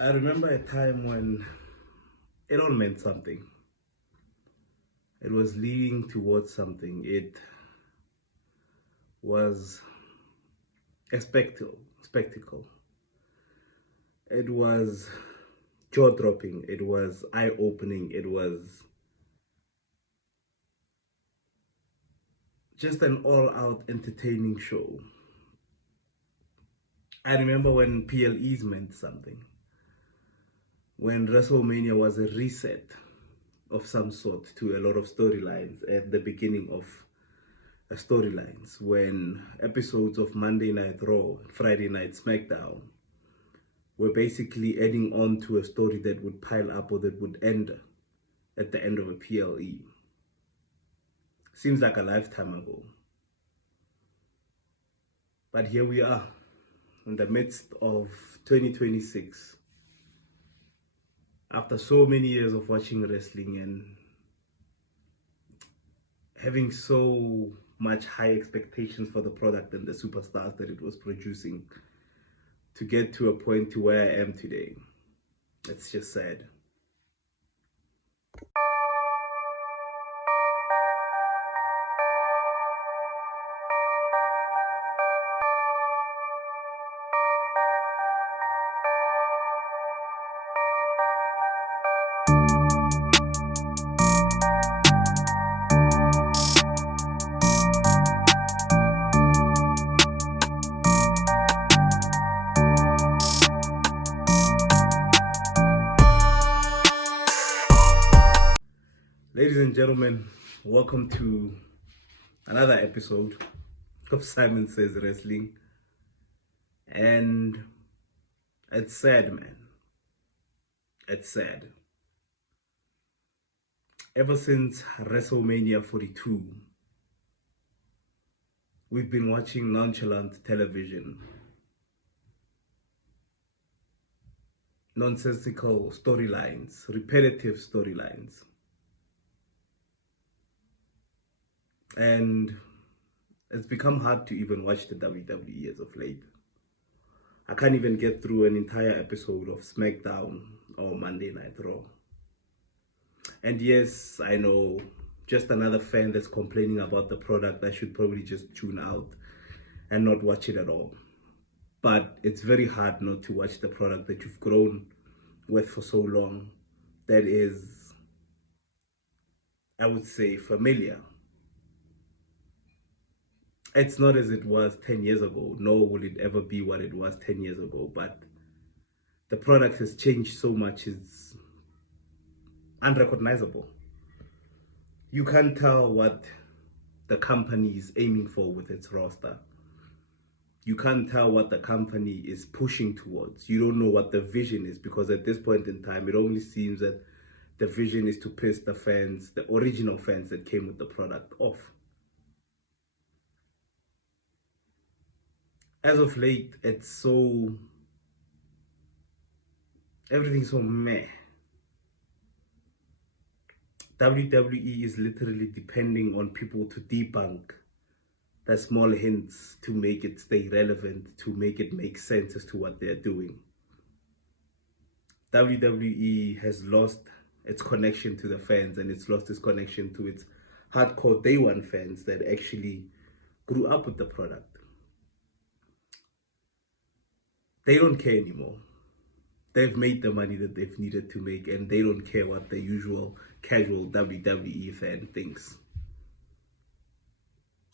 I remember a time when it all meant something. It was leading towards something. It was a spectacle. It was jaw-dropping. It was eye-opening. It was just an all-out entertaining show. I remember when PLEs meant something. When WrestleMania was a reset of some sort to a lot of storylines at the beginning of storylines, when episodes of Monday Night Raw, Friday Night SmackDown were basically adding on to a story that would pile up or that would end at the end of a PLE. Seems like a lifetime ago. But here we are in the midst of 2026. After so many years of watching wrestling and having so much high expectations for the product and the superstars that it was producing, to get to a point to where I am today, it's just sad. Ladies and gentlemen, welcome to another episode of Simon Says Wrestling. And it's sad, man. It's sad. Ever since WrestleMania 42, we've been watching nonchalant television, nonsensical storylines, repetitive storylines. And it's become hard to even watch the WWE as of late. I can't even get through an entire episode of SmackDown or Monday Night Raw. And yes, I know, just another fan that's complaining about the product. I should probably just tune out and not watch it at all. But it's very hard not to watch the product that you've grown with for so long, that is, I would say, familiar. It's not as it was 10 years ago, nor will it ever be what it was 10 years ago, but the product has changed so much, it's unrecognizable. You can't tell what the company is aiming for with its roster. You can't tell what the company is pushing towards. You don't know what the vision is, because at this point in time, it only seems that the vision is to piss the fans, the original fans that came with the product, off. As of late, everything's so meh. WWE is literally depending on people to debunk the small hints to make it stay relevant, to make it make sense as to what they're doing. WWE has lost its connection to the fans, and it's lost its connection to its hardcore day one fans that actually grew up with the product. They don't care anymore. They've made the money that they've needed to make, and they don't care what the usual casual WWE fan thinks.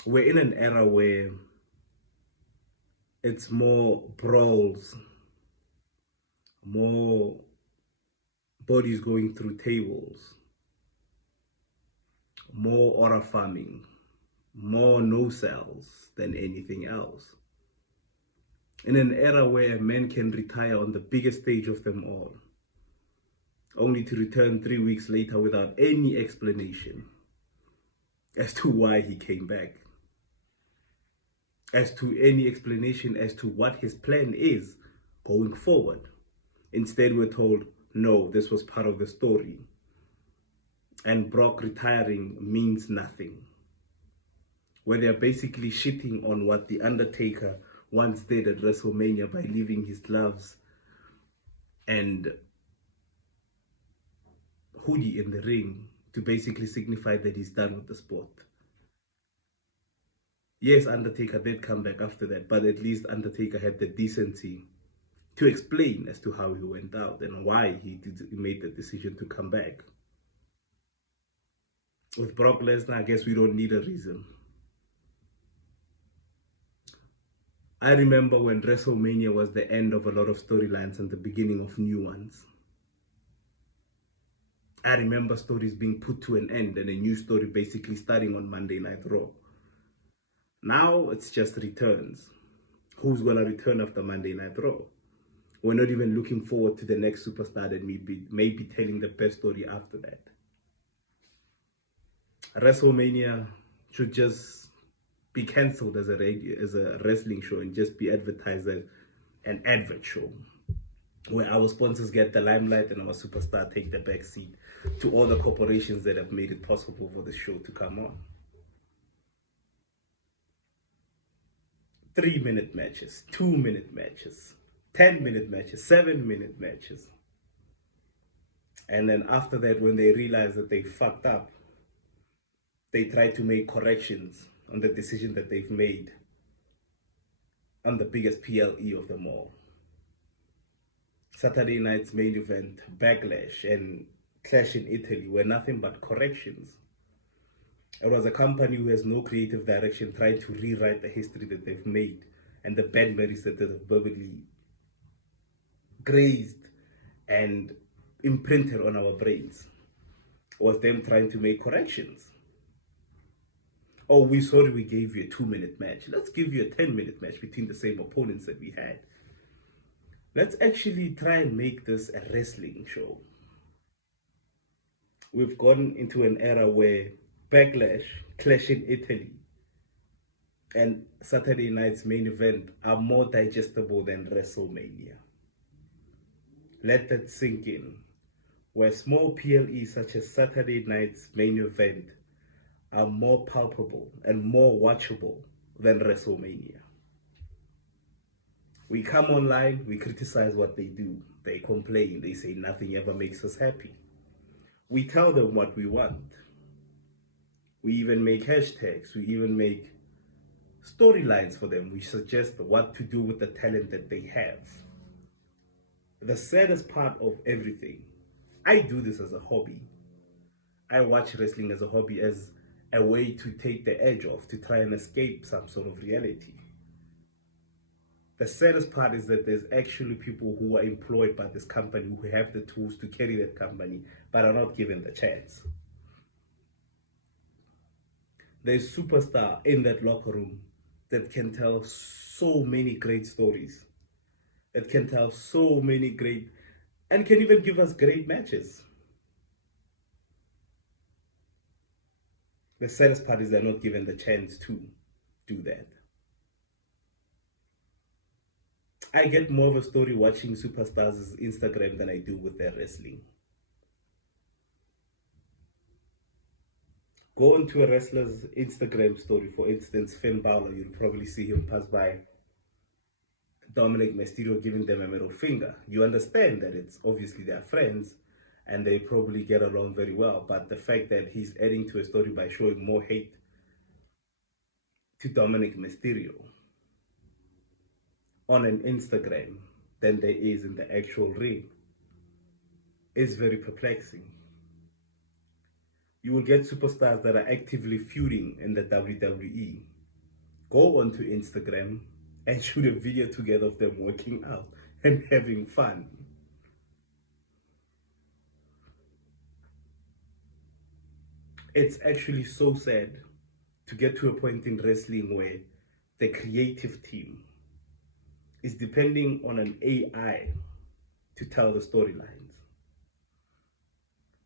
We're in an era where it's more brawls, more bodies going through tables, more aura farming, more no-sells than anything else. In an era where men can retire on the biggest stage of them all, only to return 3 weeks later without any explanation as to why he came back, as to any explanation as to what his plan is going forward. Instead, we're told, no, this was part of the story, and Brock retiring means nothing, where they're basically shitting on what The Undertaker once did at WrestleMania by leaving his gloves and hoodie in the ring to basically signify that he's done with the sport. Yes, Undertaker did come back after that, but at least Undertaker had the decency to explain as to how he went out and why he made the decision to come back. With Brock Lesnar, I guess we don't need a reason. I remember when WrestleMania was the end of a lot of storylines and the beginning of new ones. I remember stories being put to an end and a new story basically starting on Monday Night Raw. Now it's just returns. Who's going to return after Monday Night Raw? We're not even looking forward to the next superstar that may be telling the best story after that. WrestleMania should just be cancelled as a wrestling show and just be advertised as an advert show where our sponsors get the limelight and our superstar take the back seat to all the corporations that have made it possible for the show to come on. 3-minute matches, 2-minute matches, 10-minute matches, 7-minute matches. And then after that, when they realize that they fucked up, they try to make corrections on the decision that they've made on the biggest PLE of them all. Saturday night's main event, Backlash and Clash in Italy were nothing but corrections. It was a company who has no creative direction trying to rewrite the history that they've made and the bad memories that they've verbally grazed and imprinted on our brains. It was them trying to make corrections. Oh, we're sorry we gave you a 2-minute match. Let's give you a 10-minute match between the same opponents that we had. Let's actually try and make this a wrestling show. We've gone into an era where Backlash, Clash in Italy, and Saturday night's main event are more digestible than WrestleMania. Let that sink in. Where small PLEs such as Saturday night's main event are more palpable and more watchable than WrestleMania. We come online, we criticize what they do. They complain, they say nothing ever makes us happy. We tell them what we want. We even make hashtags, we even make storylines for them. We suggest what to do with the talent that they have. The saddest part of everything, I do this as a hobby. I watch wrestling as a hobby, as a way to take the edge off, to try and escape some sort of reality. The saddest part is that there's actually people who are employed by this company who have the tools to carry that company but are not given the chance. There's a superstar in that locker room that can tell so many great stories, that can tell so many great, and can even give us great matches. The saddest part is they're not given the chance to do that. I get more of a story watching superstars' Instagram than I do with their wrestling. Go into a wrestler's Instagram story, for instance, Finn Balor, you'll probably see him pass by Dominic Mysterio giving them a middle finger. You understand that it's obviously their friends and they probably get along very well, but the fact that he's adding to a story by showing more hate to Dominic Mysterio on an Instagram than there is in the actual ring is very perplexing. You will get superstars that are actively feuding in the WWE go onto Instagram and shoot a video together of them working out and having fun. It's actually so sad to get to a point in wrestling where the creative team is depending on an AI to tell the storylines.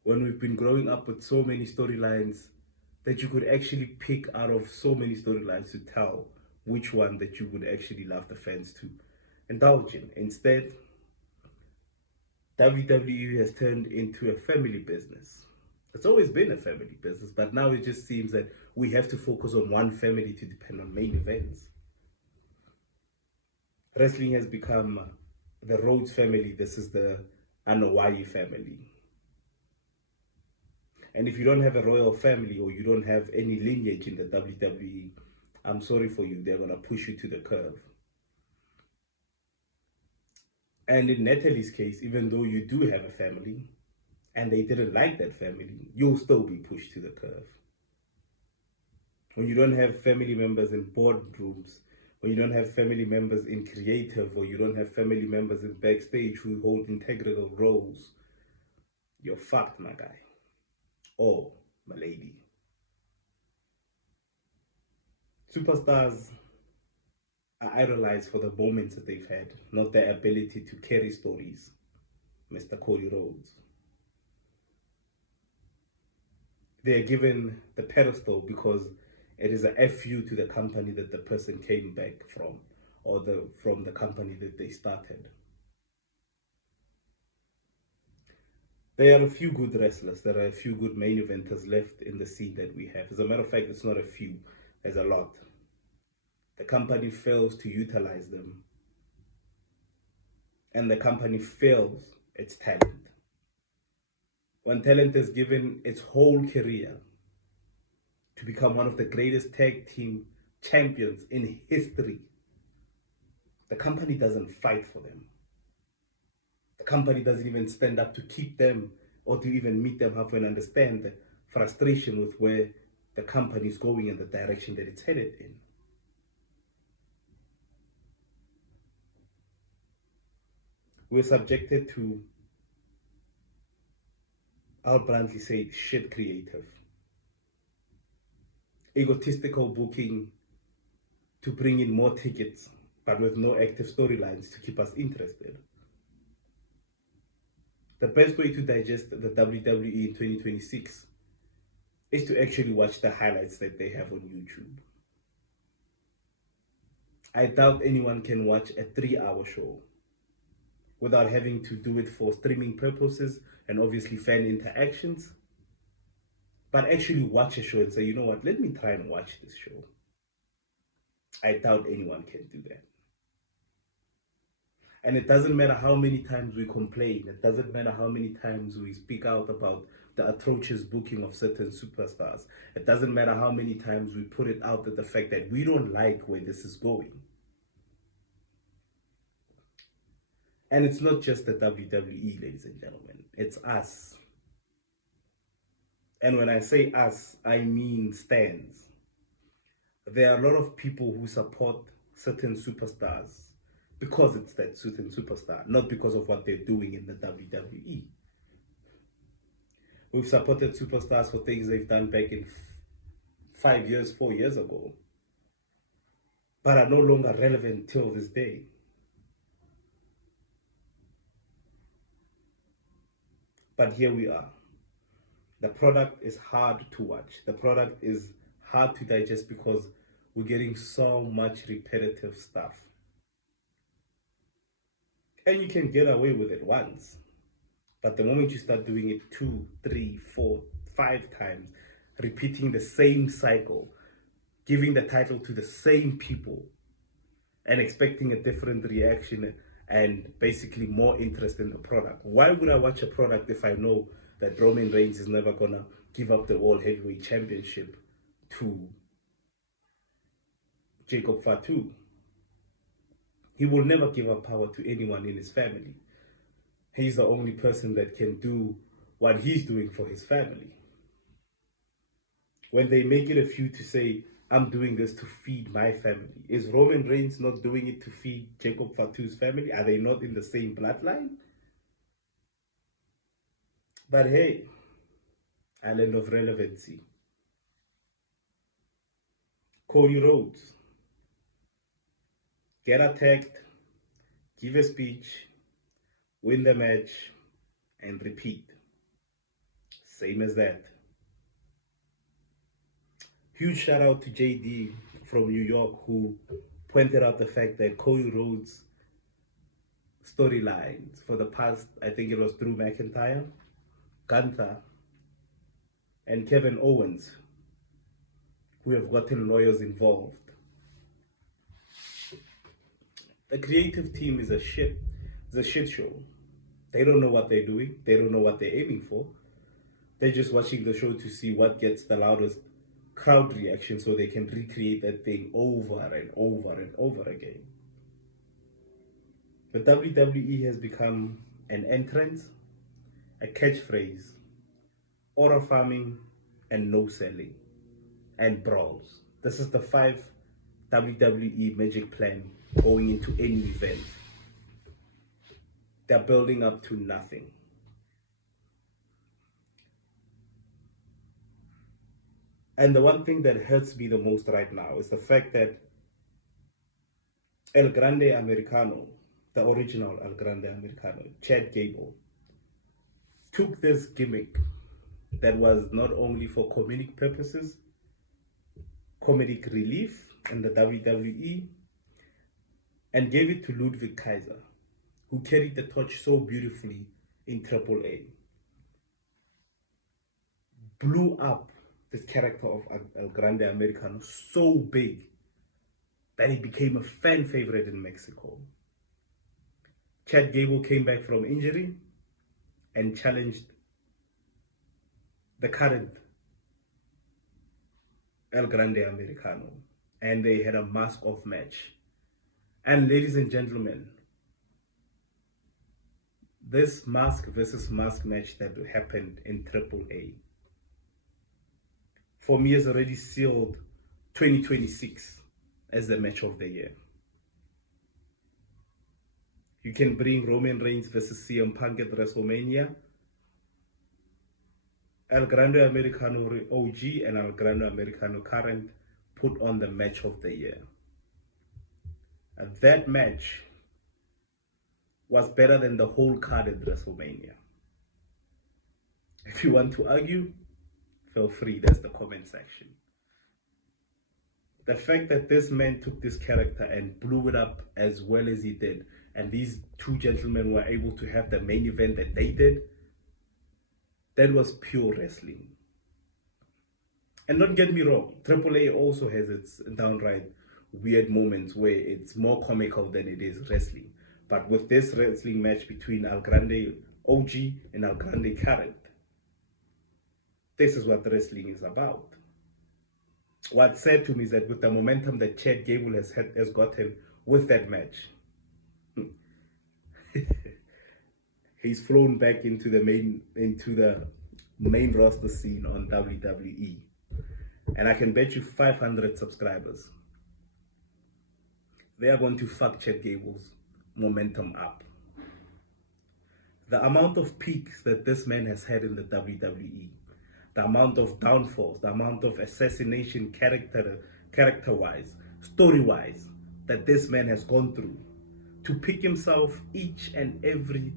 When we've been growing up with so many storylines that you could actually pick out of so many storylines to tell which one that you would actually love the fans to indulge in. Instead, WWE has turned into a family business. It's always been a family business, but now it just seems that we have to focus on one family to depend on main events. Wrestling has become the Rhodes family, this is the Anoa'i family. And if you don't have a royal family or you don't have any lineage in the WWE, I'm sorry for you, they're going to push you to the curb. And in Natalie's case, even though you do have a family and they didn't like that family, you'll still be pushed to the curb. When you don't have family members in boardrooms, when you don't have family members in creative, or you don't have family members in backstage who hold integral roles, you're fucked, my guy. Or my lady. Superstars are idolized for the moments that they've had, not their ability to carry stories. Mr. Cody Rhodes. They are given the pedestal because it is a FU to the company that the person came back from, or from the company that they started. There are a few good wrestlers, there are a few good main eventers left in the scene that we have. As a matter of fact, it's not a few, there's a lot. The company fails to utilize them, and the company fails its talent. When talent is given its whole career to become one of the greatest tag team champions in history, the company doesn't fight for them. The company doesn't even stand up to keep them or to even meet them halfway and understand the frustration with where the company is going and the direction that it's headed in. We're subjected to, I'll bluntly say, shit creative, egotistical booking to bring in more tickets, but with no active storylines to keep us interested. The best way to digest the WWE in 2026 is to actually watch the highlights that they have on YouTube. I doubt anyone can watch a 3-hour show without having to do it for streaming purposes and obviously fan interactions, but actually watch a show and say, you know what, let me try and watch this show. I doubt anyone can do that. And it doesn't matter how many times we complain, it doesn't matter how many times we speak out about the atrocious booking of certain superstars, it doesn't matter how many times we put it out that the fact that we don't like where this is going. And it's not just the WWE, ladies and gentlemen, it's us. And when I say us, I mean stands. There are a lot of people who support certain superstars because it's that certain superstar, not because of what they're doing in the WWE. We've supported superstars for things they've done back in 5 years, 4 years ago, but are no longer relevant till this day. But here we are. The product is hard to watch. The product is hard to digest because we're getting so much repetitive stuff. And you can get away with it once. But the moment you start doing it 2, 3, 4, 5 times, repeating the same cycle, giving the title to the same people, and expecting a different reaction and basically more interest in the product. Why would I watch a product if I know that Roman Reigns is never gonna give up the World Heavyweight Championship to Jacob Fatu? He will never give up power to anyone in his family. He's the only person that can do what he's doing for his family. When they make it a feud to say, I'm doing this to feed my family, is Roman Reigns not doing it to feed Jacob Fatu's family? Are they not in the same bloodline? But hey, island of relevancy. Cody Rhodes. Get attacked, give a speech, win the match, and repeat. Same as that. Huge shout out to JD from New York who pointed out the fact that Cody Rhodes' storylines for the past, I think it was Drew McIntyre, Gunther, and Kevin Owens, who have gotten lawyers involved. The creative team is a shit. It's a shit show. They don't know what they're doing. They don't know what they're aiming for. They're just watching the show to see what gets the loudest crowd reaction so they can recreate that thing over and over and over again. But WWE has become an entrance, a catchphrase, order farming, and no selling, and brawls. This is the 5 WWE magic plan going into any event. They're building up to nothing. And the one thing that hurts me the most right now is the fact that El Grande Americano, the original El Grande Americano, Chad Gable, took this gimmick that was not only for comedic purposes, comedic relief in the WWE, and gave it to Ludwig Kaiser, who carried the torch so beautifully in AAA. Blew up this character of El Grande Americano so big that he became a fan favorite in Mexico. Chad Gable came back from injury and challenged the current El Grande Americano, and they had a mask-off match. And ladies and gentlemen, this mask versus mask match that happened in AAA, for me, has already sealed 2026 as the match of the year. You can bring Roman Reigns versus CM Punk at WrestleMania, El Grande Americano OG and El Grande Americano current put on the match of the year. And that match was better than the whole card at WrestleMania. If you want to argue, feel free, that's the comment section. The fact that this man took this character and blew it up as well as he did, and these two gentlemen were able to have the main event that they did, that was pure wrestling. And don't get me wrong, AAA also has its downright weird moments where it's more comical than it is wrestling. But with this wrestling match between El Grande OG and El Grande Current, this is what wrestling is about. What's sad to me is that with the momentum that Chad Gable has gotten with that match, he's flown back into the main roster scene on WWE. And I can bet you 500 subscribers, they are going to fuck Chad Gable's momentum up. The amount of peaks that this man has had in the WWE, the amount of downfalls, the amount of assassination character-wise, story-wise, that this man has gone through to pick himself each and every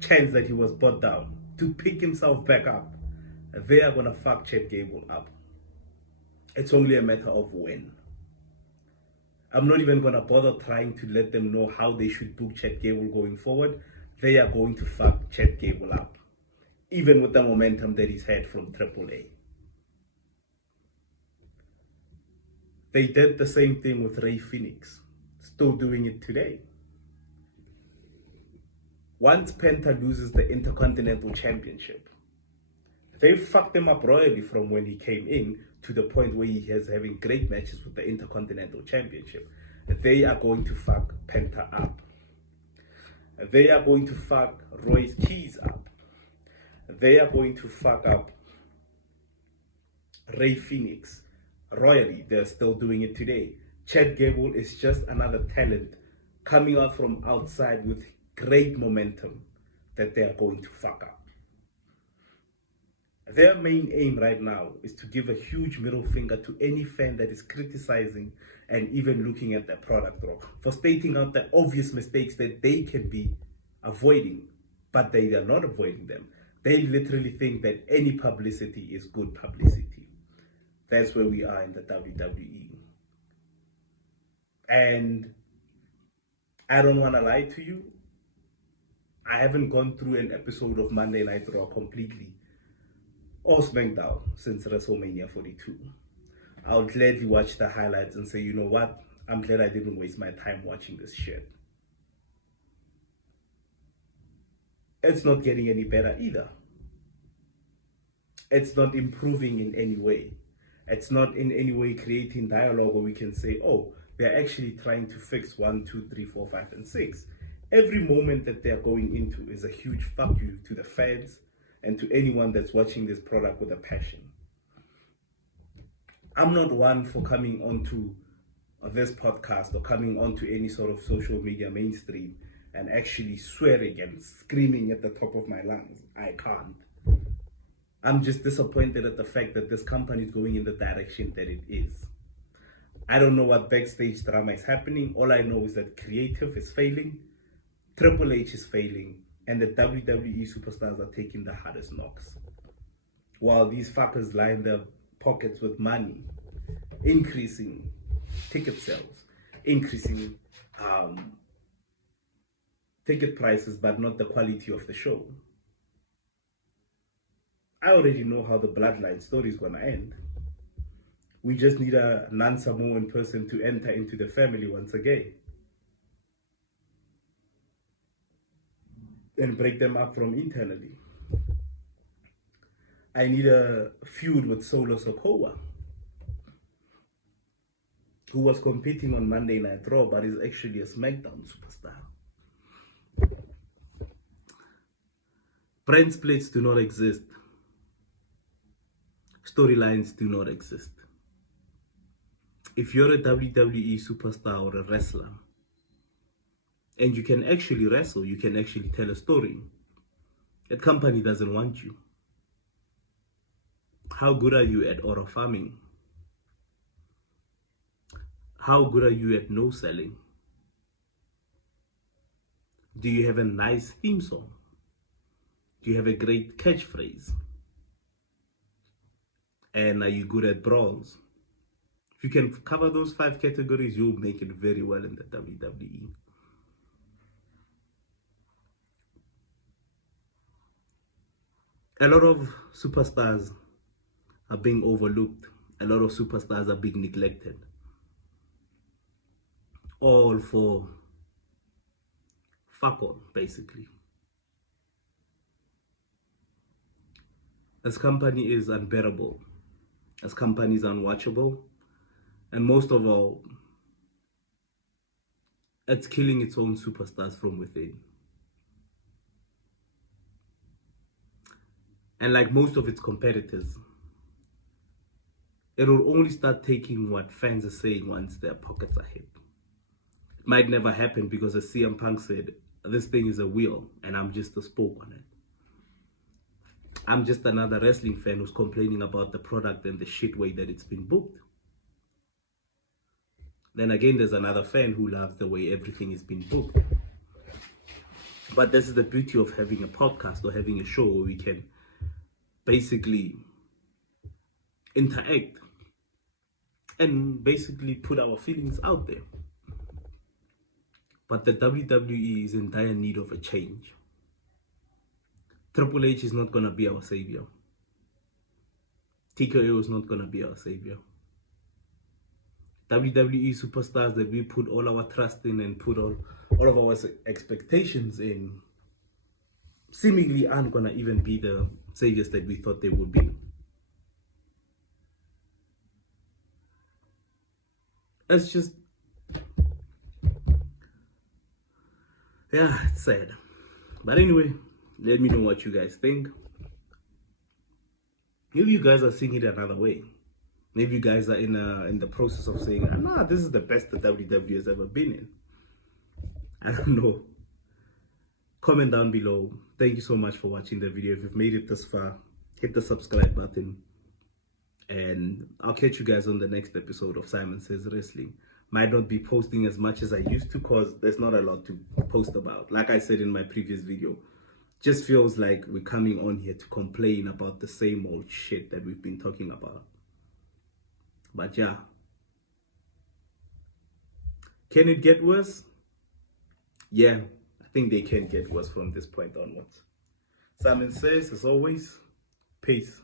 chance that he was brought down, to pick himself back up, they are gonna fuck Chad Gable up. It's only a matter of when. I'm not even gonna bother trying to let them know how they should book Chad Gable going forward. They are going to fuck Chad Gable up, even with the momentum that he's had from AAA. They did the same thing with Rey Fenix, still doing it today. Once Penta loses the Intercontinental Championship, they fucked him up royally from when he came in to the point where he is having great matches with the Intercontinental Championship. They are going to fuck Penta up. They are going to fuck Royce Keys up. They are going to fuck up Rey Fenix royally. They're still doing it today. Chad Gable is just another talent coming out from outside with great momentum that they are going to fuck up. Their main aim right now is to give a huge middle finger to any fan that is criticizing and even looking at their product wrong, for stating out the obvious mistakes that they can be avoiding, but they are not avoiding them. They literally think that any publicity is good publicity. That's where we are in the WWE. And I don't want to lie to you, I haven't gone through an episode of Monday Night Raw completely, or SmackDown, since WrestleMania 42. I'll gladly watch the highlights and say, you know what, I'm glad I didn't waste my time watching this shit. it's not getting any better either. It's not improving in any way. It's not in any way creating dialogue where we can say, oh, they're actually trying to fix 1, 2, 3, 4, 5, and 6. Every moment that they're going into is a huge fuck you to the fans and to anyone that's watching this product with a passion. I'm not one for coming onto this podcast or coming onto any sort of social media mainstream and actually swearing and screaming at the top of my lungs. I can't. I'm just disappointed at the fact that this company is going in the direction that it is. I don't know what backstage drama is happening. All I know is that creative is failing, Triple H is failing, and the WWE superstars are taking the hardest knocks. While these fuckers line their pockets with money, increasing ticket sales, increasing ticket prices, but not the quality of the show. I already know how the bloodline story is gonna end. We just need a non-Samoan person to enter into the family once again and break them up from internally. I need a feud with Solo Sikoa, who was competing on Monday Night Raw, but is actually a SmackDown superstar. Brand splits do not exist. Storylines do not exist. If you're a WWE superstar or a wrestler, and you can actually wrestle, you can actually tell a story, that company doesn't want you. How good are you at auto farming? How good are you at no selling? Do you have a nice theme song? Do you have a great catchphrase? And are you good at brawls? If you can cover those 5 categories, you'll make it very well in the WWE. A lot of superstars are being overlooked. A lot of superstars are being neglected. All for fuck all, basically. This company is unbearable. This company is unwatchable. And most of all, it's killing its own superstars from within. And like most of its competitors, it will only start taking what fans are saying once their pockets are hit. It might never happen because, as CM Punk said, this thing is a wheel and I'm just a spoke on it. I'm just another wrestling fan who's complaining about the product and the shit way that it's been booked. Then again, there's another fan who loves the way everything is being booked. But this is the beauty of having a podcast or having a show where we can basically interact and basically put our feelings out there. But the WWE is in dire need of a change. Triple H is not going to be our savior. TKO is not going to be our savior. WWE superstars that we put all our trust in and put all of our expectations in seemingly aren't going to even be the saviors that we thought they would be. It's just, yeah, it's sad. But anyway, let me know what you guys think. Maybe you guys are seeing it another way. Maybe you guys are in the process of saying, nah, this is the best the WWE has ever been in. I don't know. Comment down below. Thank you so much for watching the video. If you've made it this far, hit the subscribe button. And I'll catch you guys on the next episode of Simon Says Wrestling. Might not be posting as much as I used to because there's not a lot to post about. Like I said in my previous video, just feels like we're coming on here to complain about the same old shit that we've been talking about. But yeah, can it get worse? Yeah, I think they can get worse from this point onwards. Simon Says, as always, peace.